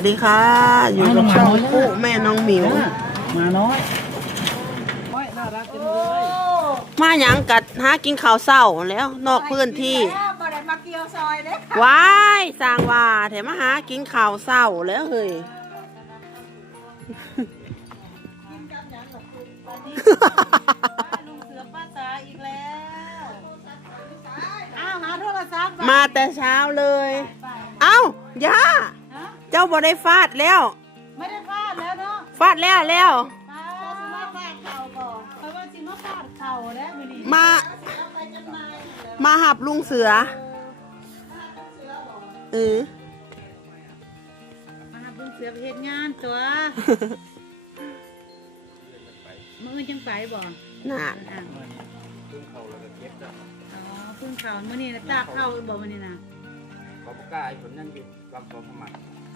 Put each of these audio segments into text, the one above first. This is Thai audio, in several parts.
วัสดีค่ะ อยู่กับช่องคู่แม่น้องหมิว มาน้อยไม่น่ารักจังเลยมาหยังกัดหากินข้าวเศร้าแล้ว นอกพื้นที่บ่ได้มาเกี่ยวซอยเด้ว้ายสร้างว่าแถมมาหากินข้าวเศร้าแล้วเฮ้ยลุงเสือป้าจ๋าอีกแล้วอ้าวหาโทรศัพท์มาแต่เช้าเลย เอ้าย่าฮะ เจ้าบ่ได้ฟาดแล้ว ไม่ได้ฟาดแล้วเนาะฟาดแล้วแล้ว ฟาดมาฟาดเข่าบ่เพราะว่าสิมาฟาดเข่าแล้วมื้อนี้มา มาหับลุงเสือ เออ มาหาลุงเสือไปเฮ็ดงานตัวมื้ออื่นจังไปบ่น่าอะอ๋อเพิ่งเข่ามื้อนี้นะตากเข่าบ่มื้อนี้นะขอประกาศผลนั่นอยู่บางตัวประมาณ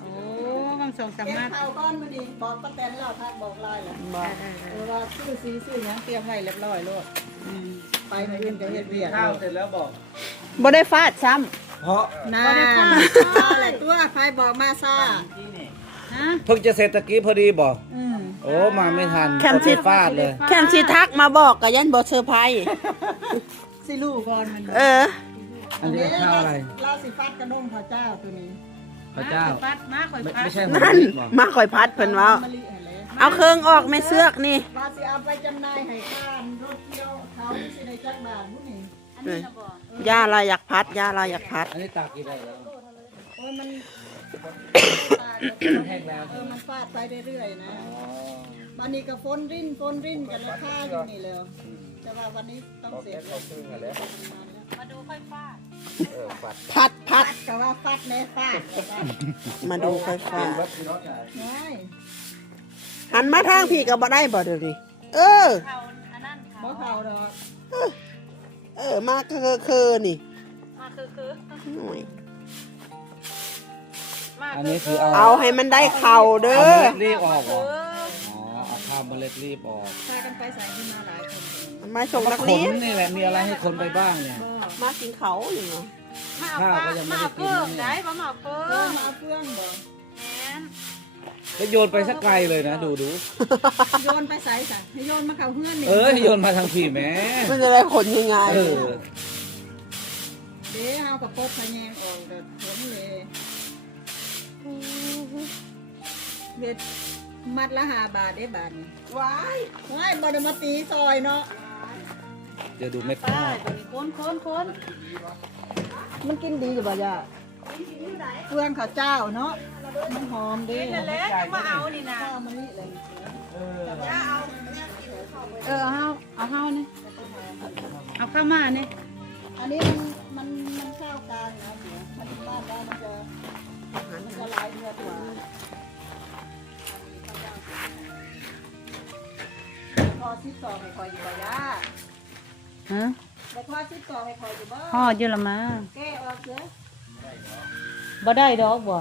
โอ้บางสองสามเก็บมาข้าวก้อนมาดีบอกป้าแตนเราทักบอกไล่แหละบ่เออเออว่าซื้อซีซื้อหยังเตรียมไว้เรียบร้อยโลดๆอืมไปมาอื่นจะเฮ็ดเวียกข้าวเสร็จแล้วบอก บ่ได้ฟาดซ้เพราะน่าอะไรตัวไฟบอกมาซ่าฮะเพิ่งจะเสร็จตะกี้พอดีบอกอืมโอ้มาไม่ทันแคมกดชิไปฟาดเลย แค่นสิทักมาบอกก็ยันบ่เซอร์ไพรส์สิลูกก่อนมันเอออันนี้ข้าวอะไรเราสิฟัดกระด้งพระเจ้าตัวนี้ พระเจ้าข่อยปัดมาข่อยไม่ปัดไม่ใช่หัวนั่นลิบอกมาข่อยพัดเพิ่นเว้ามะลิอะไรเอาเครื่องออกไม่เสือกนี่ ว่าสิเอาไปจำหน่ายให้ข้านรถเที่ยวเขาสิได้จักบาทผู้นี่อันนี้นะบ่ย่าเราอยากพัดย่าเราอยากพัด อันนี้ตากกี่ได้แล้วโอ้ยมันแห้งแล้วเออมันฟาดไปเรื่อยๆนะวันนี้ก็ฝนรินฝนรินกันราคาอยู่นี่แล้วแต่ว่าวันนี้ต้องเสร็จแล้วมาดูค่อยฟาด พัดพัด ก็ว่าฟัดแน่ฟาดมาดูไฟฟ้าไม่หันมาทางพี่ก็บ่ได้บ่เดี๋ยวนี้เออ เขาอันนั้นเขาบ่เข่าดอกเออ มาคือคือนี่มาคือคือหน่อยมาอันนี้คือเอาเอาให้มันได้เข่าเด้เอาอ เมล็ดรีบออกเหรออ๋อเอาข้าวเมล็ดรีบออกพากันไปใส่ที่มาหลายคนมาส่งนักขเรีนยนนี่แหละมีอะไรให้คนไปบ้างเนี่ย มากินเขาอยู่เนาะมาเอาปลามาเอาเพิ่มได้บ่มาเอาเพิ่เออมมาเอาเพื่อนบ่แมนแล้วโยนไปสักไกลเลยนะ ดูดูโยนไปใส่จ้ะให้โยนมาเข้าเพื่อนนี่เออโยนมาทางผีแหม่มันจะได้ขนยังไงเออเด้เฮากับปดพะแยงออกเด้อผลเลยเฮ็ดมัดละ5บาทได้บาทนี่ว้ายว้ายบ่ได้มาตีซอยเนาะ เดี๋ยวดูเม็ดป้าข้าวตัวนี้คนคนคนมันกินดีอยู่บ่ย่าเฟืองข้าวเจ้าเนาะมันหอมเด้นั่นแหละจะมาเอานี่นะข้าวมะลิเลยเออเอาเฮาเอาเฮานี่เอาเข้ามานี่อันนี้มันมันมันข้าวกลางนะเดี๋ยวมันบ้านได้มันจะมันจะหลายเดือนกว่าพอซิดต่อให้คอยอยู่บ่ย่า ฮะแต่พอซิดต่อให้คอยอยู่บ่ห่ออยู่ละมาแก้ออกเด้อบ่ได้ดอกบ่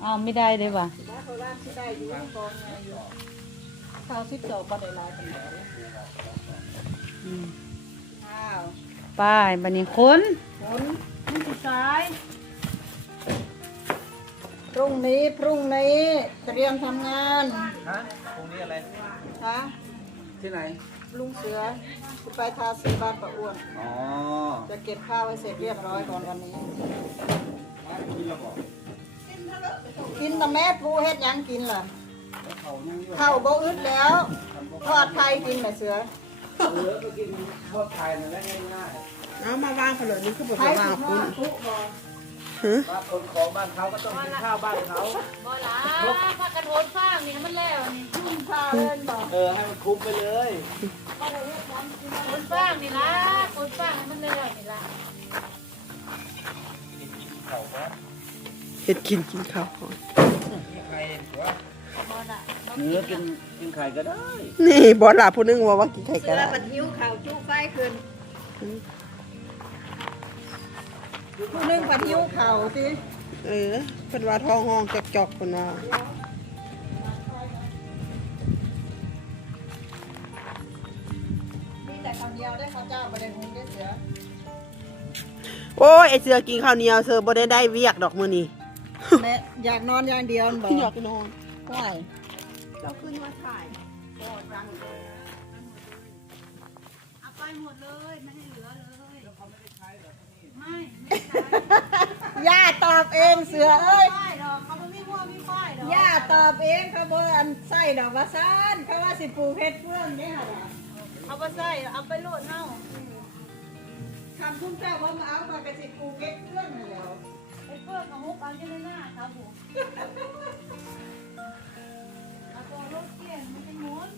เอาไม่ได้เลยว่ะแล้วเขาล่างสิได้อยู่กองไงอยู่ข้าวซิดต่อบ่ได้หลายปานใดอืมข้าวไป้ายบัดนี้คนผลนี่สิซ้าย พรุ่งนี้พรุ่งนี้เตรียมทำงานฮะตรงนี้อะไรคะที่ไหน ลุงเสือจะไปทาสีบ้านประอ้วน อ๋อจะเก็บข้าวให้เสร็จเรียบร้อยก่อนวันนี้ กินแต่แม่ปูเฮ็ดหยังกินล่ะข้าวบ่อึดแล้วทอดไข่กินน่ะเสือเหลือก็กินทอดไข่นั่นแหละง่ายเอามาวางขนมนี่คือบ่ไข่ได้วางสิทคุอณดปุบ่ฮะๆว่าคนของบ้านเขาก็ต้องกินข้าวบ้านเขา บ่ล่ะพากันโหนฟางนี่มันแล้วนี่ กินข้าวเล่นบ่เออให้มันคุ้มไปเลย โหนฟางนี่ล่ะโหนฟางให้มันแล้วนี่ล่ะเฮ็ดกินกินข้าวก่อนบ่ล่ะเนื้อกินกินไข่ก็ได้นี่บ่ล่ะผู้หนึงว่าว่ากินไข่ก็เสือได้บัดหิวข้าวจุไฟขึ้นผู้หนึงบัดหิวข้าวสิเออเพิ่นว่าท้องห้องจอกๆเพิ่นว่า ได้ข้าวเจ้าบ่ได้หุงได้เสือโอ้ยไอเสือกินข้าวเหนียวเสือบ่ได้ได้เวียกดอกมื้อนี้แม่อยากนอนอย่างเดียวบ่อยากนอนว่ายเราขึ้นมาถ่ายเอาไปหมดเลยไม่ให้เหลือเลยไม่ไม่ใช่ย่าตอบเองเสือเอ้ยป้ายดอกเขาไม่มีหัวมีป้ายดอกย่าตอบเองเขาบ่อันใส่ดอกว่าซ่านเขาว่าสิปลูกเฮ็ดเฟื่องเนี่ยค่ะ เอาไปใส่เอาไปโหลดเน่าคำพุ่งเจ้าว่ามาเอามาก็สิปลูกเฮ็ดเฟื่องนั่นแหล้วไอ้เพื่อนของมุกเอาจะได้หน้าครับผมเอาตัวรถเกี่ยนมันจะหมุน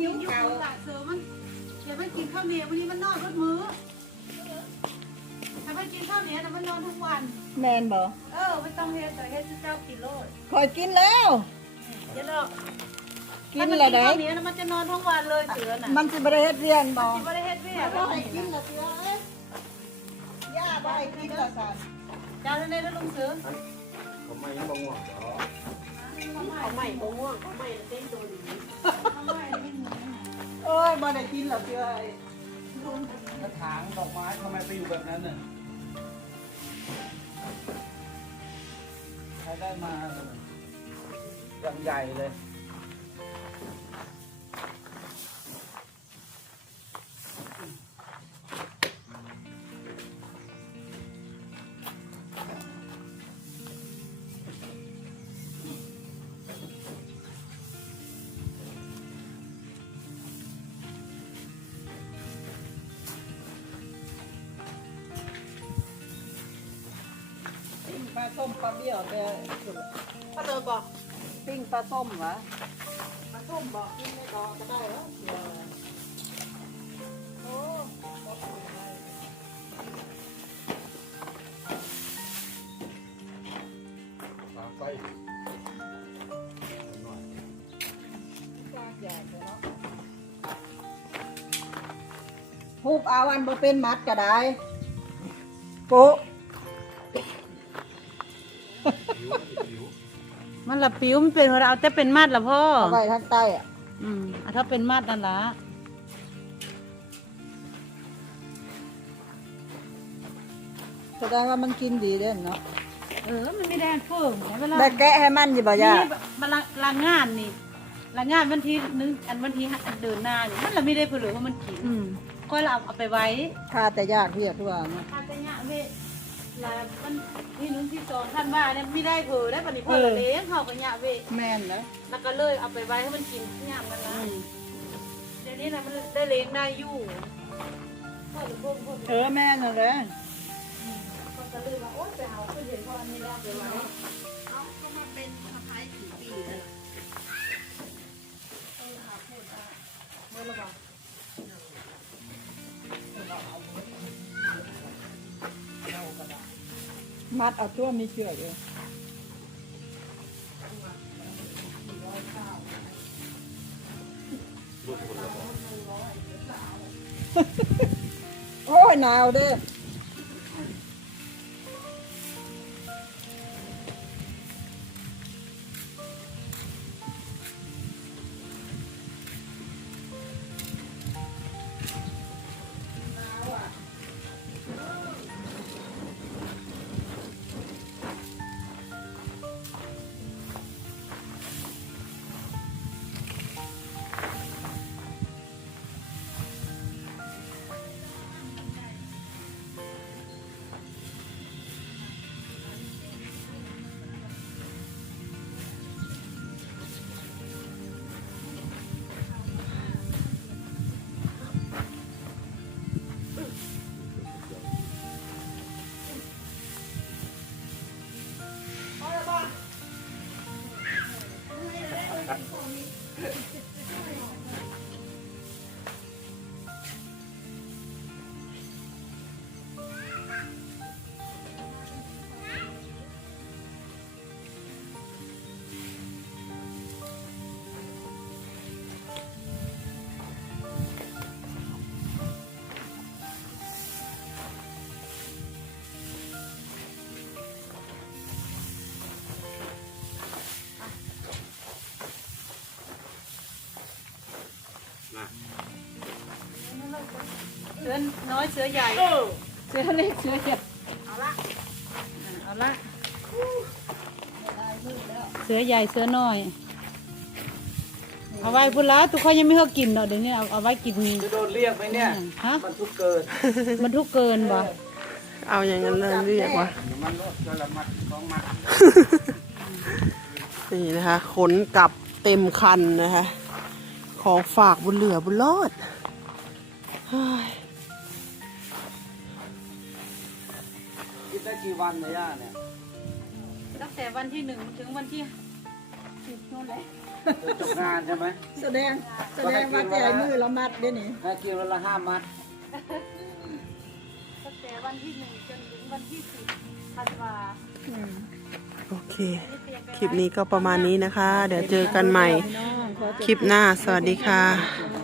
หิวอยู่เก่าหลักเสือมันเดี๋ยวมันกินข้าวเหนียววันนี้มันนอนรถมือถ้ามันกินข้าวเหนียวแต่มันนอนทุกวัน แมนบ่เออไม่ต้องเฮ็ดแต่เฮ็ดเจ้ากินโลดคอยกินแล้ว เดี๋ยวเรากิถ้านมันละกินได้ข้าวเหนียวแล้วมันจะนอนทั้งวันเลยเสือน่ะมันสิบ่ได้เฮ็ดเรียนบ่ที่ไม่ได้เฮ็ดเวียกบ่ให้กินละเสือเอ้ยย่าบ่ให้กินละสันเจ้าท่านได้แล้วลุงเสือผมไม่ยังบ่ง่วงเหรอเขาใหม่บ่ง่วงเขาใหม่เต้นตัวดี อ้ยบ่ได้กินละเสือเอ้ยกระถางดอกไม้ทำไมไปอยู่แบบนั้นน่ะใครได้มาอย่างใหญ่เลย ส้มปลาเบี้ยวแต่ป้าเตอบอกปิ้งปลาส้มหวะปลาส้มบอกกินไม่ก็ก็ได้เหรอโอ้ตาไฟยากใหญ่เลยเนาะฮูบเอาอันบ่เป็นมัดก็ได้โป๊ะ มันละปิ้วมันเป็นเราแต่เป็นมัดละพ่อเอาไว้ทางใต้อะอืมอะถ้าเป็นมัดนั่นละแสดงว่ามันกินดีเด่นเนาะเออมันไม่ได้เพิ่มเวลาแต่แกะให้มันอยู่บ่ย่านี่มันละละงานนี่ละงานวันที่นึงอันวันที่อันเดินหน้านี่มันละไม่ได้เผลอว่ามันกินอืมก็เราเอาไปไว้ค่าแต่ยากเรียกว่าเนาะทานแต่เนี่ยเว ละมันที่หนึงที่สองท่านว่าเนี่ยไม่ได้เผลอได้ปฏิพ่อละเลี้ยงเขากับเนี่ยเวแม่นนะแล้วก็เลยเอาไปไว้ให้มันกินย่ามมันนะเดี๋ยวนี้นะมันได้เลี้ยงได้อยู่พ่อหรือพ่อพ่อเออแม่นนั่นแหละพ่อก็เลยว่าโอ๊ยไปเอาขึ้นเห็นพ่ออันนี้แล้วเอาไปไว้ มัดเอาตัวมีเชือกเลยโอ้ยหนาวเด้ อเสือใหญ่ เสือเล็กเสือใหญ่เอาละเอาละเสือใหญ่เสือน้อย เอาไว้พุ่นละทุกคนยังไม่เขากินเนาะเดี๋ยวนี้เอาเอาไว้กินจะโดนเรียกไหมเนี่ยฮะมันทุกเกินมันทุกเกินบ่เอาอย่างนั้นเลยเรียกว่ามันลดก็ละมัดสองมัดนี่นะคะขนกลับเต็มคันนะคะ ของฝากบุญเหลือบุญรอด กี่วันเนี่ยย่าเนี่ยตั้งแต่วันที่หนึ่งถึงวันที่สิบนู่นแหละจะจบงานใช่ไหมแสดงแสดงว่าแต่มือละมัดเด้นี่ถ้ากิโลละห้ามัดตั้งแต่วันที่หนึ่งจนถึงวันที่สิบธันวาอืมโอเคนี่เตรียมไปคลิปนี้ก็ประมาณนี้นะคะ เดี๋ยวเจอกันใหม่พี่น้องขอจบคลิปหน้า สวัสดีค่ะคลิป